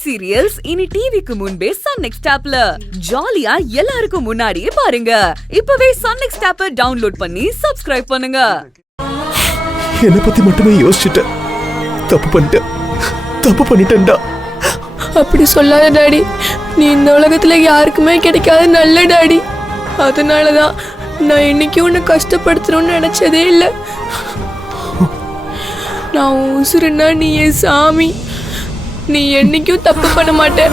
Hit serials இனி டிவிக்கு முன்பே சன் நெக்ஸ்ட் ஆப்ல ஜாலியா எல்லாருக்கும் முன்னாடியே பாருங்க. இப்பவே சன் நெக்ஸ்ட் ஆப்பை டவுன்லோட் பண்ணி சப்ஸ்கிரைப் பண்ணுங்க. என்னை பத்தி மட்டுமே யோசிச்சுட்டேன். தப்பு பண்ணிட்டேன்டா. அப்படி சொல்லாத டாடி. நீ இந்த உலகத்துல யாருக்குமே கிடைக்காத நல்ல டாடி. அதனாலதான் நான் இன்னைக்கு உன்னை கஷ்டப்படுத்தணும்னு நினைச்சதே இல்லை. நான் உசுருன்னா நீ என் சாமி. நீ என்னைக்கும் தப்பு பண்ண மாட்ட.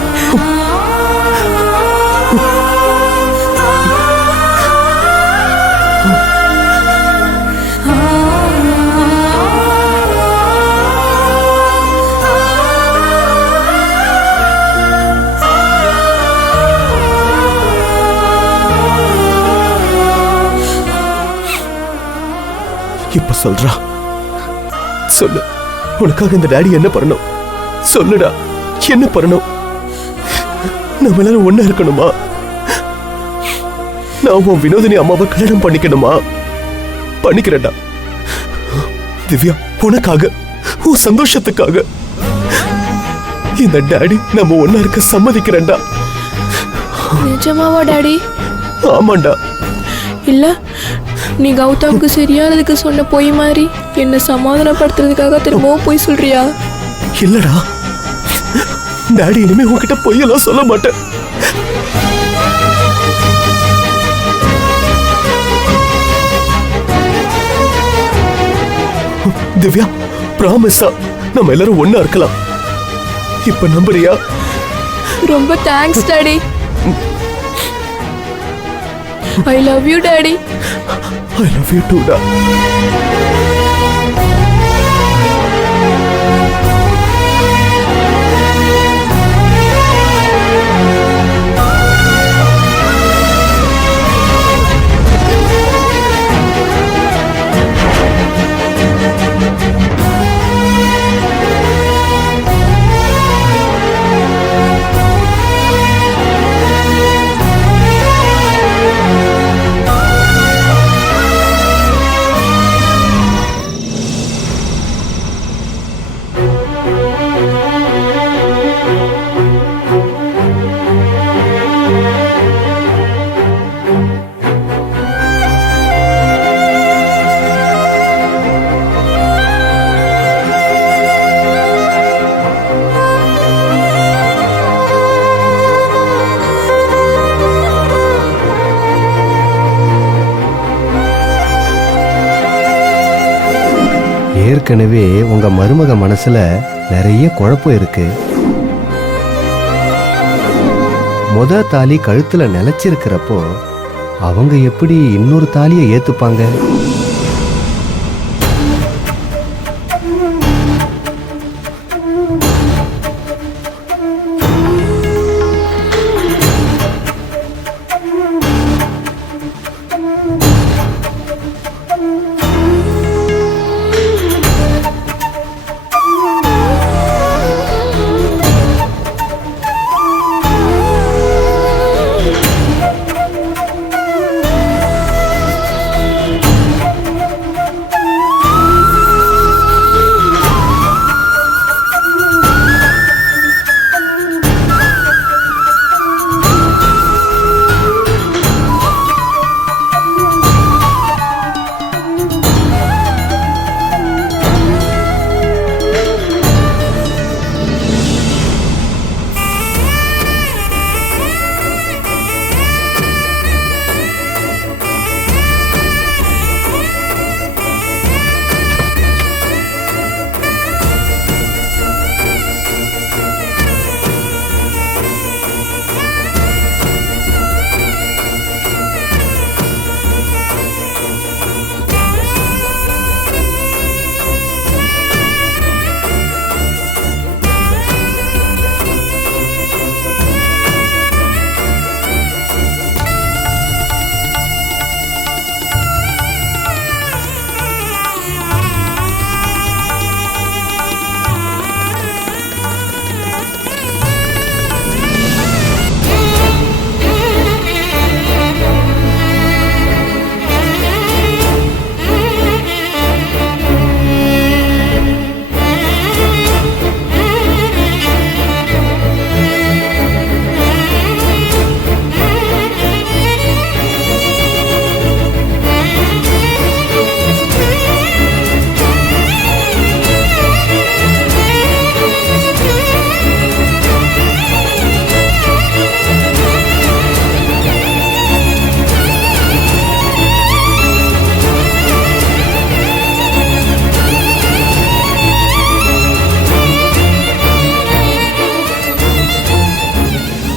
இப்ப சொல்றா, சொல்லு. உனக்காக இந்த டாடி என்ன பண்ணணும்? சொல்லுடா, என்ன பண்ணணும்? நம்ம எல்லாரும் ஒண்ணா இருக்கணுமா? நான் உன் வினோதினி அம்மாவை கல்யாணம் பண்ணிக்கணுமா? பண்ணிக்கிறேன்டா. திவ்யா, உனக்காக, உன் சந்தோஷத்துக்காக இந்த டாடி நம்ம ஒண்ணா இருக்க சம்மதிக்கிறேன்டா. நிஜமாவா டாடி? ஆமாண்டா. இல்ல, நீ கௌதமுக்கு சரியானதுக்கு சொன்ன பொய் மாதிரி என்ன சமாதானப்படுத்துறதுக்காக திரும்பவும் பொய் சொல்றியா? இல்லடா, டாடி இனிமே உன்கிட்ட பொய்யெல்லாம் சொல்ல மாட்டேன். திவ்யா, பிராமிஸா நம்ம எல்லாரும் ஒண்ணா இருக்கலாம். இப்ப நம்புறியா? ரொம்ப thanks daddy. I love you daddy. I love you too, da. ஏற்கனவே உங்க மருமக மனசுல நிறைய குழப்பம் இருக்கு. முத தாலி கழுத்துல நிலைச்சிருக்கிறப்போ அவங்க எப்படி இன்னொரு தாலியை ஏத்துப்பாங்க?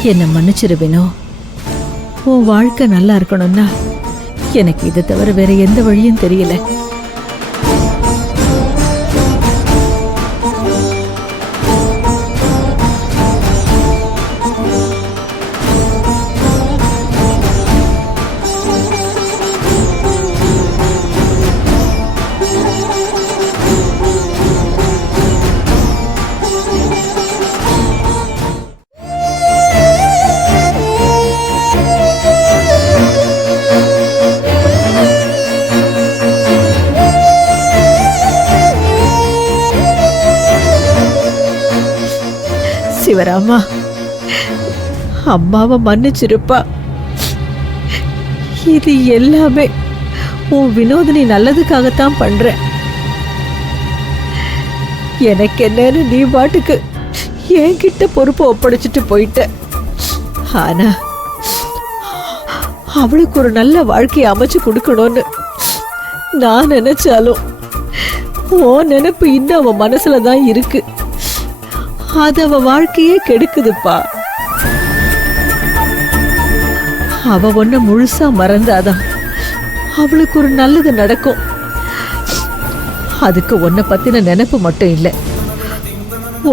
என்னை மன்னிச்சிரு வினோ. உன் வாழ்க்கை நல்லா இருக்கணும்னா எனக்கு இதை தவிர வேற எந்த வழியும் தெரியல. சிவராமா, அம்மாவை மன்னிச்சிருப்பா. இது எல்லாமே உன் வினோதினி நல்லதுக்காகத்தான் பண்ற. எனக்கு என்னன்னு நீ பாட்டுக்கு என்கிட்ட பொறுப்பை ஒப்படைச்சிட்டு போயிட்ட. ஆனா அவளுக்கு ஒரு நல்ல வாழ்க்கையை அமைச்சு கொடுக்கணும்னு நான் நினைச்சாலும் உன் நினைப்பு இன்னும் அவன் மனசுலதான் இருக்கு. அது அவ வாழ்க்கையே கெடுக்குதுப்பா. அவ ஒன்ன முழுசா மறந்தாதான் அவளுக்கு ஒரு நல்லது நடக்கும். அதுக்கு உன்னை பத்தின நினைப்பு மட்டும் இல்லை,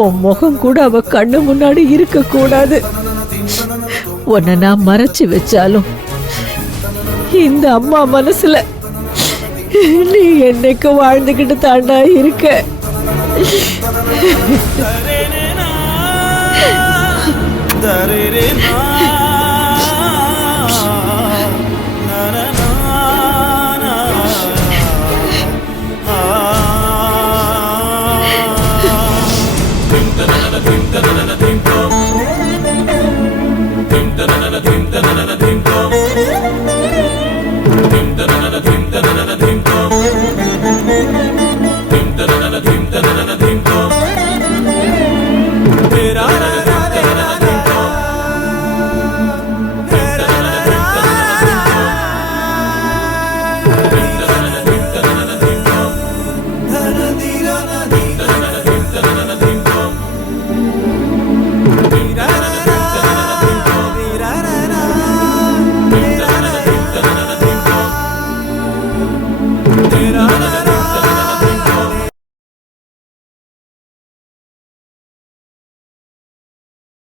உன் முகம் கூட அவ கண்ணு முன்னாடி இருக்க கூடாது. உன்னை நான் மறைச்சு வச்சாலும் இந்த அம்மா மனசுல நீ என்னைக்கு வாழ்ந்துகிட்டு தாண்டா இருக்க. தரேரே நான்